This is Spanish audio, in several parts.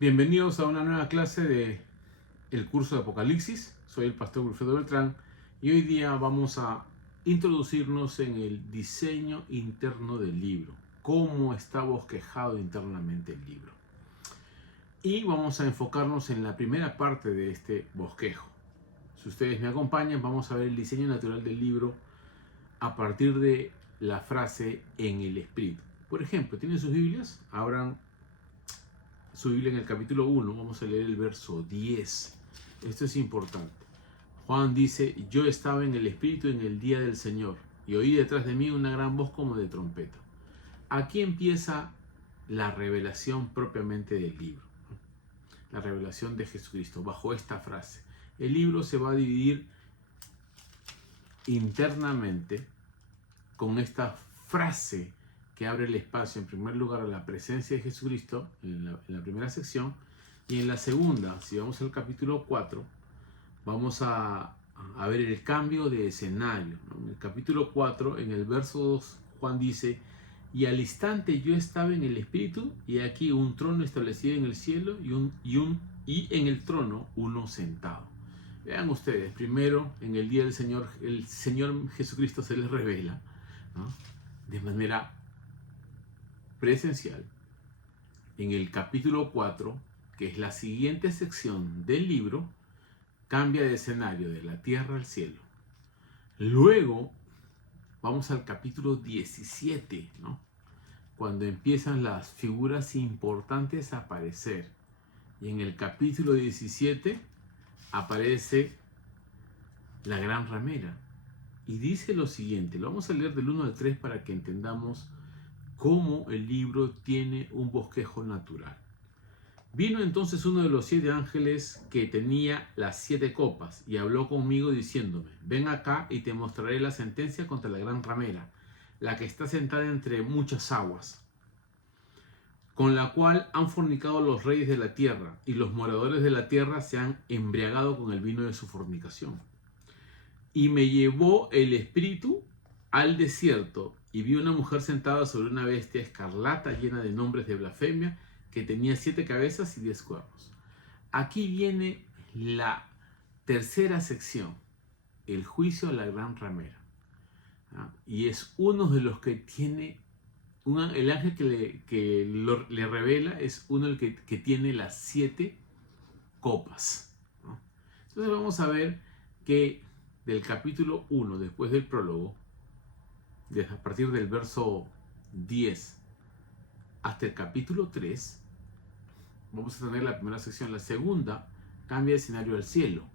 Bienvenidos a una nueva clase de el curso de Apocalipsis. Soy el pastor Wilfredo Beltrán y hoy día vamos a introducirnos en el diseño interno del libro, cómo está bosquejado internamente el libro. Y vamos a enfocarnos en la primera parte de este bosquejo. Si ustedes me acompañan, vamos a ver el diseño natural del libro a partir de la frase en el espíritu. Por ejemplo, ¿tienen sus Biblias? Abran su Biblia en el capítulo 1, vamos a leer el verso 10. Esto es importante. Juan dice: yo estaba en el Espíritu en el día del Señor, y oí detrás de mí una gran voz como de trompeta. Aquí empieza la revelación propiamente del libro, la revelación de Jesucristo, bajo esta frase. El libro se va a dividir internamente con esta frase que abre el espacio, en primer lugar, a la presencia de Jesucristo en la primera sección, y en la segunda, si vamos al capítulo 4, vamos a ver el cambio de escenario, ¿no? En el capítulo 4, en el verso 2, Juan dice: y al instante yo estaba en el Espíritu, y aquí un trono establecido en el cielo, y en el trono uno sentado. Vean ustedes, primero, en el día del Señor, el Señor Jesucristo se les revela, ¿no?, de manera presencial. En el capítulo 4, que es la siguiente sección del libro, cambia de escenario de la tierra al cielo. Luego vamos al capítulo 17, ¿no?, cuando empiezan las figuras importantes a aparecer. Y en el capítulo 17 aparece la gran ramera. Y dice lo siguiente, lo vamos a leer del 1 al 3 para que entendamos cómo el libro tiene un bosquejo natural. Vino entonces uno de los 7 ángeles que tenía las 7 copas y habló conmigo diciéndome: ven acá y te mostraré la sentencia contra la gran ramera, la que está sentada entre muchas aguas, con la cual han fornicado los reyes de la tierra, y los moradores de la tierra se han embriagado con el vino de su fornicación. Y me llevó el espíritu al desierto, y vi una mujer sentada sobre una bestia escarlata llena de nombres de blasfemia, que tenía 7 cabezas y 10 cuernos. Aquí viene la tercera sección, el juicio a la gran ramera. Y es uno de los que tiene, el ángel le revela es uno del que tiene las 7 copas, ¿no? Entonces vamos a ver que del capítulo 1, después del prólogo, a partir del verso 10 hasta el capítulo 3, vamos a tener la primera sección. La segunda cambia de escenario al cielo.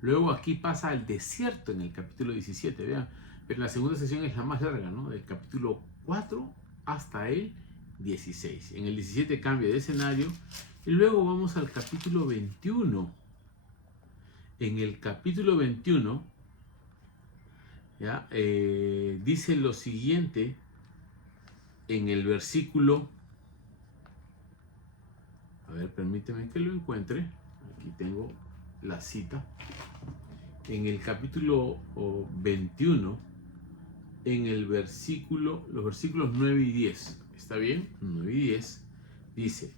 Luego aquí pasa al desierto en el capítulo 17, vean. Pero la segunda sección es la más larga, ¿no?, del capítulo 4 hasta el 16. En el 17 cambia de escenario. Y luego vamos al capítulo 21. En el capítulo 21, ¿ya? Dice lo siguiente en el versículo, a ver, permíteme que lo encuentre, aquí tengo la cita. En el capítulo 21, en el versículo, los versículos 9 y 10, ¿está bien? 9 y 10, dice: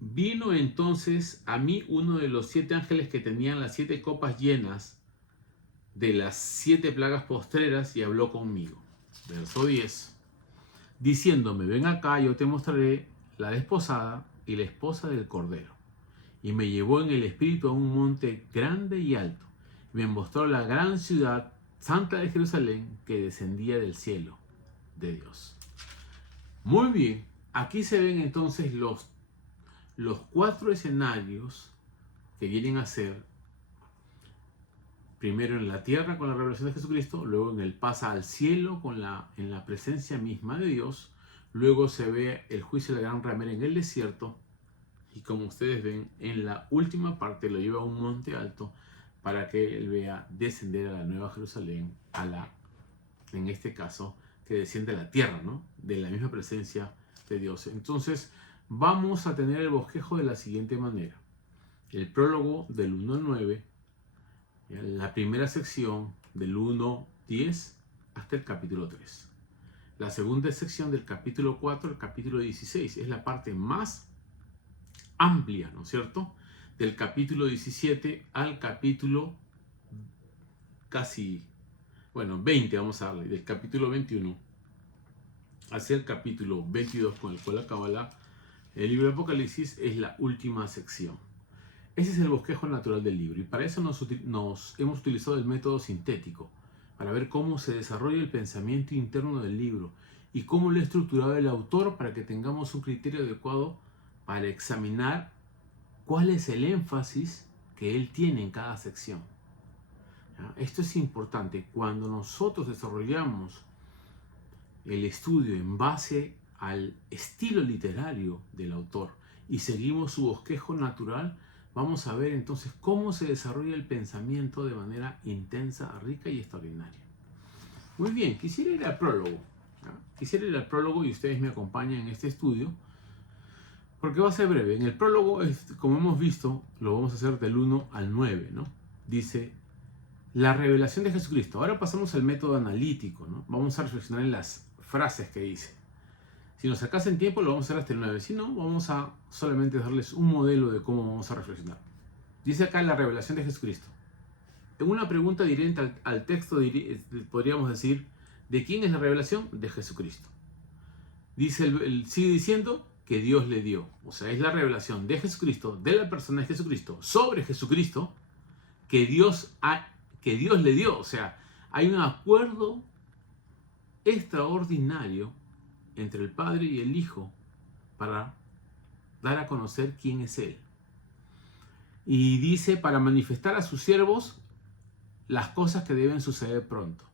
vino entonces a mí uno de los 7 ángeles que tenían las 7 copas llenas de las 7 plagas postreras, y habló conmigo. Verso 10. Diciéndome: ven acá, yo te mostraré la desposada y la esposa del Cordero. Y me llevó en el espíritu a un monte grande y alto. Y me mostró la gran ciudad santa de Jerusalén, que descendía del cielo de Dios. Muy bien, aquí se ven entonces los 4 escenarios que vienen a ser: primero en la tierra con la revelación de Jesucristo, luego en el pasa al cielo en la presencia misma de Dios, luego se ve el juicio de la gran ramera en el desierto, y como ustedes ven, en la última parte lo lleva a un monte alto para que él vea descender a la Nueva Jerusalén, en este caso, que desciende a la tierra, ¿no?, de la misma presencia de Dios. Entonces vamos a tener el bosquejo de la siguiente manera: el prólogo del 1 al 9, la primera sección del 1:10 hasta el capítulo 3. La segunda sección del capítulo 4 al capítulo 16 es la parte más amplia, ¿no es cierto? Del capítulo 17 al capítulo casi, bueno, 20 vamos a darle, del capítulo 21 hacia el capítulo 22 con el cual acaba el libro de Apocalipsis, es la última sección. Ese es el bosquejo natural del libro y para eso nos hemos utilizado el método sintético, para ver cómo se desarrolla el pensamiento interno del libro y cómo lo ha estructurado el autor para que tengamos un criterio adecuado para examinar cuál es el énfasis que él tiene en cada sección. ¿Ya? Esto es importante. Cuando nosotros desarrollamos el estudio en base al estilo literario del autor y seguimos su bosquejo natural, vamos a ver entonces cómo se desarrolla el pensamiento de manera intensa, rica y extraordinaria. Muy bien, quisiera ir al prólogo. ¿Ya? Quisiera ir al prólogo y ustedes me acompañan en este estudio, porque va a ser breve. En el prólogo, como hemos visto, lo vamos a hacer del 1 al 9, ¿no? Dice, la revelación de Jesucristo. Ahora pasamos al método analítico, ¿no? Vamos a reflexionar en las frases que dice. Si nos sacasen tiempo, lo vamos a hacer hasta el 9. Si no, vamos a solamente darles un modelo de cómo vamos a reflexionar. Dice acá la revelación de Jesucristo. En una pregunta directa al texto, podríamos decir, ¿de quién es la revelación? De Jesucristo. Dice sigue diciendo que Dios le dio. O sea, es la revelación de Jesucristo, de la persona de Jesucristo, sobre Jesucristo, que Dios le dio. O sea, hay un acuerdo extraordinario entre el Padre y el Hijo para dar a conocer quién es Él. Y dice, para manifestar a sus siervos las cosas que deben suceder pronto.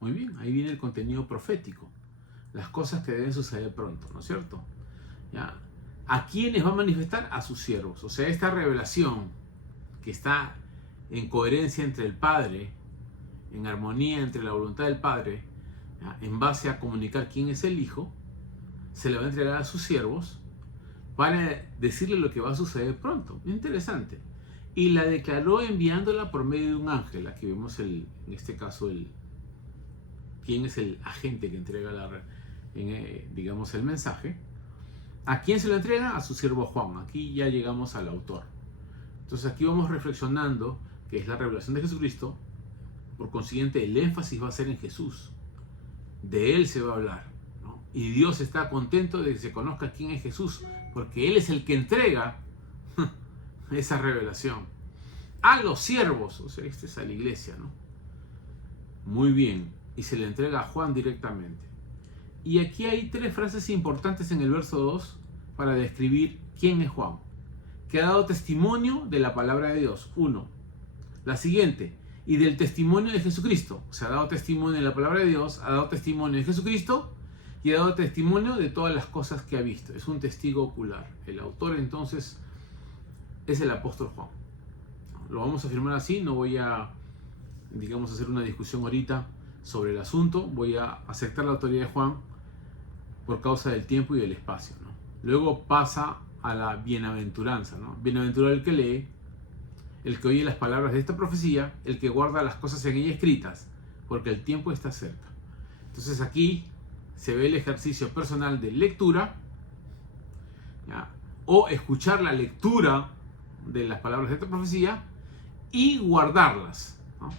Muy bien, ahí viene el contenido profético. Las cosas que deben suceder pronto, ¿no es cierto? ¿Ya? ¿A quiénes va a manifestar? A sus siervos. O sea, esta revelación que está en coherencia entre el Padre, en armonía entre la voluntad del Padre, ¿ya? En base a comunicar quién es el Hijo, se le va a entregar a sus siervos para decirle lo que va a suceder pronto. Interesante. Y la declaró enviándola por medio de un ángel. Aquí vemos en este caso quién es el agente que entrega digamos el mensaje. ¿A quién se lo entrega? A su siervo Juan. Aquí ya llegamos al autor. Entonces aquí vamos reflexionando que es la revelación de Jesucristo. Por consiguiente, el énfasis va a ser en Jesús. De Él se va a hablar, ¿no? Y Dios está contento de que se conozca quién es Jesús, porque Él es el que entrega esa revelación a los siervos. O sea, esta es a la iglesia, ¿no? Muy bien. Y se le entrega a Juan directamente. Y aquí hay tres frases importantes en el verso 2 para describir quién es Juan, que ha dado testimonio de la palabra de Dios. 1. La siguiente, y del testimonio de Jesucristo. O sea, ha dado testimonio de la palabra de Dios, ha dado testimonio de Jesucristo y ha dado testimonio de todas las cosas que ha visto. Es un testigo ocular. El autor entonces es el apóstol Juan. Lo vamos a afirmar así, no voy a, digamos, hacer una discusión ahorita sobre el asunto. Voy a aceptar la autoridad de Juan por causa del tiempo y del espacio, ¿no? Luego pasa a la bienaventuranza, ¿no? Bienaventurado el que lee, el que oye las palabras de esta profecía, el que guarda las cosas en ella escritas, porque el tiempo está cerca. Entonces aquí se ve el ejercicio personal de lectura, ¿ya? O escuchar la lectura de las palabras de esta profecía y guardarlas, ¿no?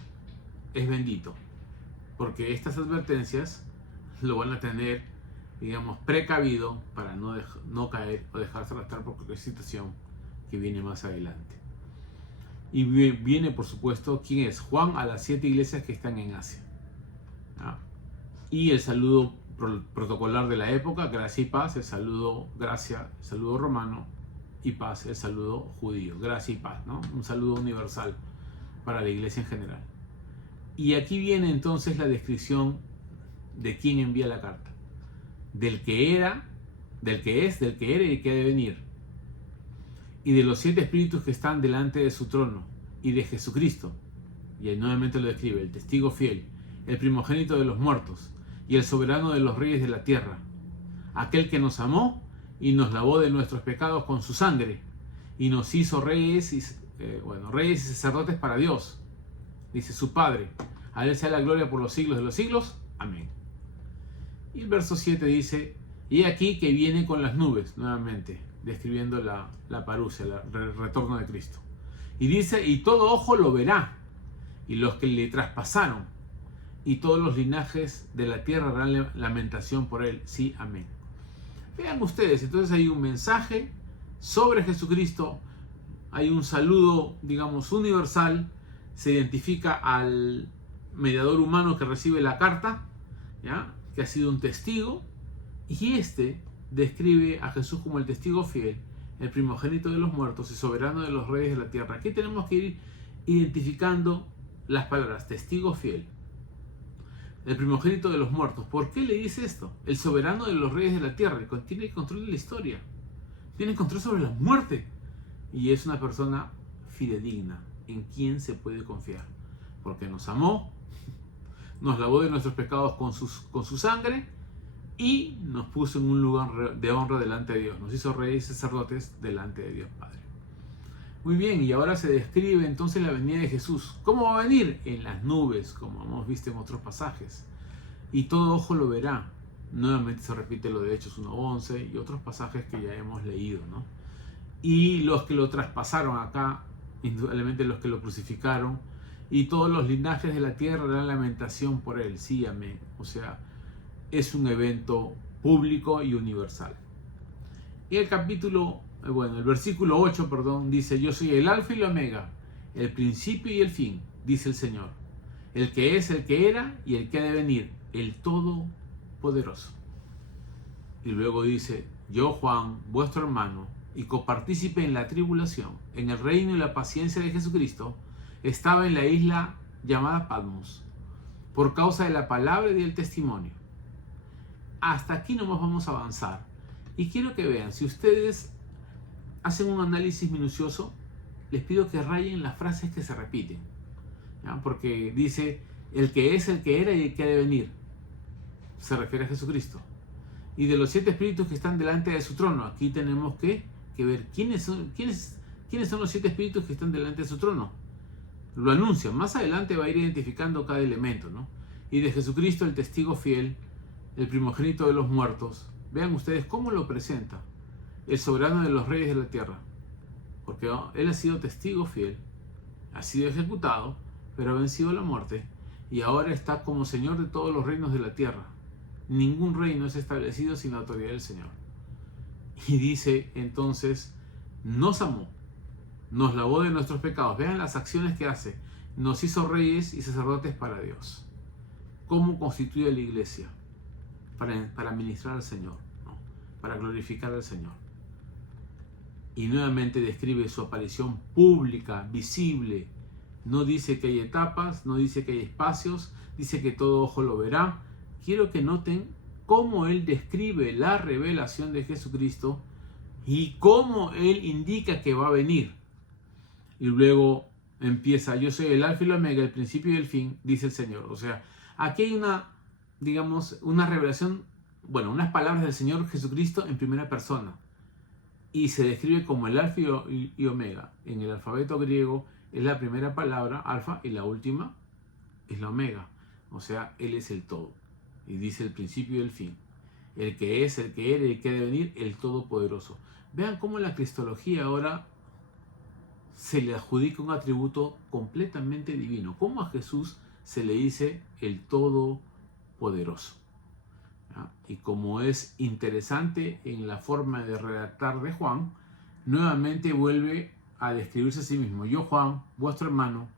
Es bendito, porque estas advertencias lo van a tener, digamos, precavido para no caer o dejarse arrastrar por cualquier situación que viene más adelante. Y viene, por supuesto, quién es Juan a las 7 iglesias que están en Asia. ¿Ah? Y el saludo protocolar de la época, gracia y paz, el saludo gracia, el saludo romano, y paz, el saludo judío, gracia y paz, ¿no? Un saludo universal para la iglesia en general. Y aquí viene entonces la descripción de quién envía la carta. Del que era, del que es, del que era y del que ha de venir. Y de los 7 espíritus que están delante de su trono, y de Jesucristo. Y ahí nuevamente lo describe, el testigo fiel, el primogénito de los muertos, y el soberano de los reyes de la tierra. Aquel que nos amó y nos lavó de nuestros pecados con su sangre, y nos hizo reyes y sacerdotes para Dios. Dice su Padre, a Él sea la gloria por los siglos de los siglos. Amén. Y el verso 7 dice, y aquí que viene con las nubes, nuevamente. describiendo la parusia, el retorno de Cristo. Y dice, y todo ojo lo verá, y los que le traspasaron, y todos los linajes de la tierra harán lamentación por él. Sí, amén. Vean ustedes, entonces hay un mensaje sobre Jesucristo, hay un saludo, digamos, universal, se identifica al mediador humano que recibe la carta, ¿ya?, que ha sido un testigo, y este describe a Jesús como el testigo fiel, el primogénito de los muertos y soberano de los reyes de la tierra. Aquí tenemos que ir identificando las palabras testigo fiel, el primogénito de los muertos. ¿Por qué le dice esto? El soberano de los reyes de la tierra, el que tiene control de la historia, tiene control sobre la muerte, y es una persona fidedigna, en quien se puede confiar, porque nos amó, nos lavó de nuestros pecados con su sangre, y nos puso en un lugar de honra delante de Dios, nos hizo reyes y sacerdotes delante de Dios Padre. Muy bien, y ahora se describe entonces la venida de Jesús. ¿Cómo va a venir? En las nubes, como hemos visto en otros pasajes. Y todo ojo lo verá. Nuevamente se repite lo de Hechos 1:11 y otros pasajes que ya hemos leído, ¿no? Y los que lo traspasaron acá, indudablemente los que lo crucificaron, y todos los linajes de la tierra harán lamentación por él. Sí, amén. O sea, es un evento público y universal. Y el versículo 8, dice, yo soy el alfa y la omega, el principio y el fin, dice el Señor, el que es, el que era y el que ha de venir, el Todopoderoso. Y luego dice, yo Juan, vuestro hermano, y copartícipe en la tribulación, en el reino y la paciencia de Jesucristo, estaba en la isla llamada Patmos, por causa de la palabra y del testimonio. Hasta aquí nomás vamos a avanzar. Y quiero que vean, si ustedes hacen un análisis minucioso, les pido que rayen las frases que se repiten, ¿ya? Porque dice, el que es, el que era y el que ha de venir. Se refiere a Jesucristo. Y de los 7 espíritus que están delante de su trono, aquí tenemos que ver quiénes son los 7 espíritus que están delante de su trono. Lo anuncia, más adelante va a ir identificando cada elemento, ¿no? Y de Jesucristo, el testigo fiel, el primogénito de los muertos. Vean ustedes cómo lo presenta, el soberano de los reyes de la tierra, porque él ha sido testigo fiel, ha sido ejecutado, pero ha vencido la muerte, y ahora está como Señor de todos los reinos de la tierra. Ningún reino es establecido sin la autoridad del Señor. Y dice entonces, nos amó, nos lavó de nuestros pecados. Vean las acciones que hace. Nos hizo reyes y sacerdotes para Dios. ¿Cómo constituye la iglesia? Para ministrar al Señor, ¿no? Para glorificar al Señor. Y nuevamente describe su aparición pública, visible. No dice que hay etapas, no dice que hay espacios, dice que todo ojo lo verá. Quiero que noten cómo él describe la revelación de Jesucristo y cómo él indica que va a venir. Y luego empieza, yo soy el alfa y la omega, el principio y el fin, dice el Señor. O sea, aquí hay una revelación, unas palabras del Señor Jesucristo en primera persona. Y se describe como el alfa y omega. En el alfabeto griego es la primera palabra, alfa, y la última es la omega. O sea, Él es el todo. Y dice el principio y el fin. El que es, el que era y el que ha de venir, el Todopoderoso. Vean cómo la cristología ahora se le adjudica un atributo completamente divino. Cómo a Jesús se le dice el Todopoderoso. ¿Ya? Y como es interesante en la forma de redactar de Juan, nuevamente vuelve a describirse a sí mismo. Yo, Juan, vuestro hermano,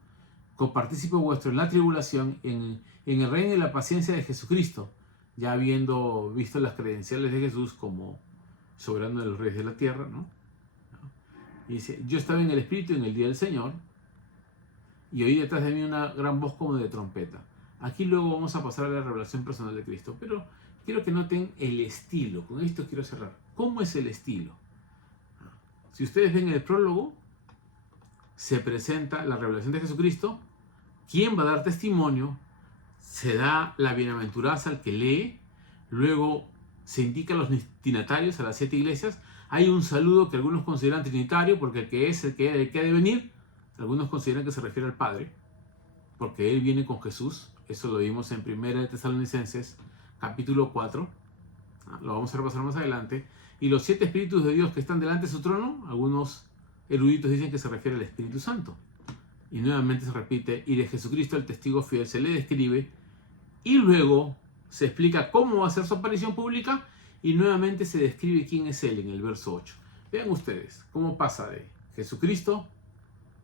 copartícipe vuestro en la tribulación, en el reino y la paciencia de Jesucristo, ya habiendo visto las credenciales de Jesús como soberano de los reyes de la tierra, ¿no? Y dice, yo estaba en el Espíritu en el día del Señor, y oí detrás de mí una gran voz como de trompeta. Aquí luego vamos a pasar a la revelación personal de Cristo, pero quiero que noten el estilo. Con esto quiero cerrar. ¿Cómo es el estilo? Si ustedes ven el prólogo, se presenta la revelación de Jesucristo. ¿Quién va a dar testimonio? Se da la bienaventuranza al que lee. Luego se indica a los destinatarios, a las 7 iglesias. Hay un saludo que algunos consideran trinitario, porque el que es, el que era, el que ha de venir. Algunos consideran que se refiere al Padre, porque Él viene con Jesús. Eso lo vimos en 1 Tesalonicenses, capítulo 4. Lo vamos a repasar más adelante. Y los 7 espíritus de Dios que están delante de su trono, algunos eruditos dicen que se refiere al Espíritu Santo. Y nuevamente se repite, y de Jesucristo el testigo fiel se le describe, y luego se explica cómo va a ser su aparición pública, y nuevamente se describe quién es Él en el verso 8. Vean ustedes cómo pasa de Jesucristo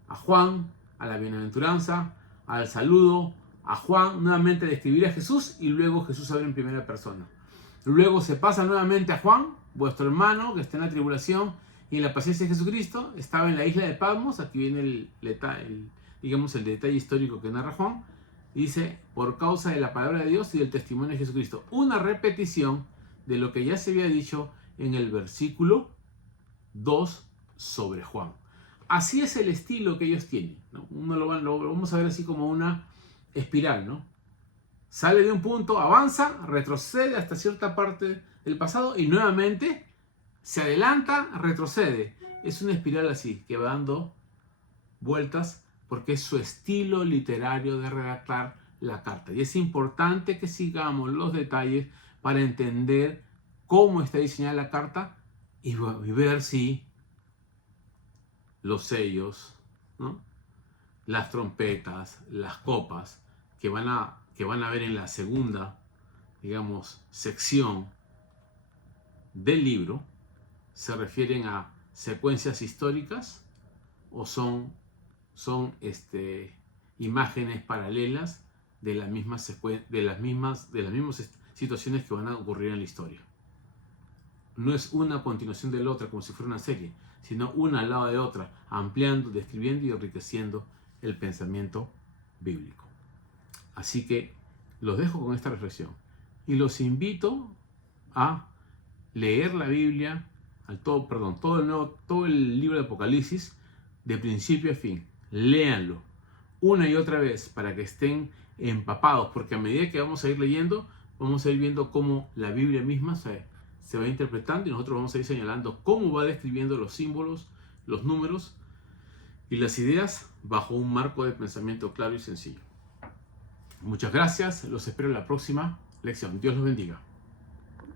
a Juan, a la bienaventuranza, al saludo, a Juan, nuevamente a describir a Jesús, y luego Jesús habla en primera persona. Luego se pasa nuevamente a Juan, vuestro hermano que está en la tribulación y en la paciencia de Jesucristo, estaba en la isla de Patmos. Aquí viene el detalle histórico que narra Juan. Dice, por causa de la palabra de Dios y del testimonio de Jesucristo. Una repetición de lo que ya se había dicho en el versículo 2 sobre Juan. Así es el estilo que ellos tienen, ¿no? Lo vamos a ver así como una espiral, ¿no? Sale de un punto, avanza, retrocede hasta cierta parte del pasado y nuevamente se adelanta, retrocede. Es una espiral así, que va dando vueltas porque es su estilo literario de redactar la carta. Y es importante que sigamos los detalles para entender cómo está diseñada la carta y ver si los sellos, ¿no?, las trompetas, las copas que van a ver en la segunda, sección del libro, se refieren a secuencias históricas o son imágenes paralelas de las mismas situaciones que van a ocurrir en la historia. No es una continuación de la otra como si fuera una serie, sino una al lado de otra, ampliando, describiendo y enriqueciendo el pensamiento bíblico. Así que los dejo con esta reflexión y los invito a leer la Biblia, todo el libro de Apocalipsis de principio a fin. Léanlo una y otra vez para que estén empapados, porque a medida que vamos a ir leyendo, vamos a ir viendo cómo la Biblia misma se va interpretando y nosotros vamos a ir señalando cómo va describiendo los símbolos, los números y las ideas bajo un marco de pensamiento claro y sencillo. Muchas gracias, los espero en la próxima lección. Dios los bendiga.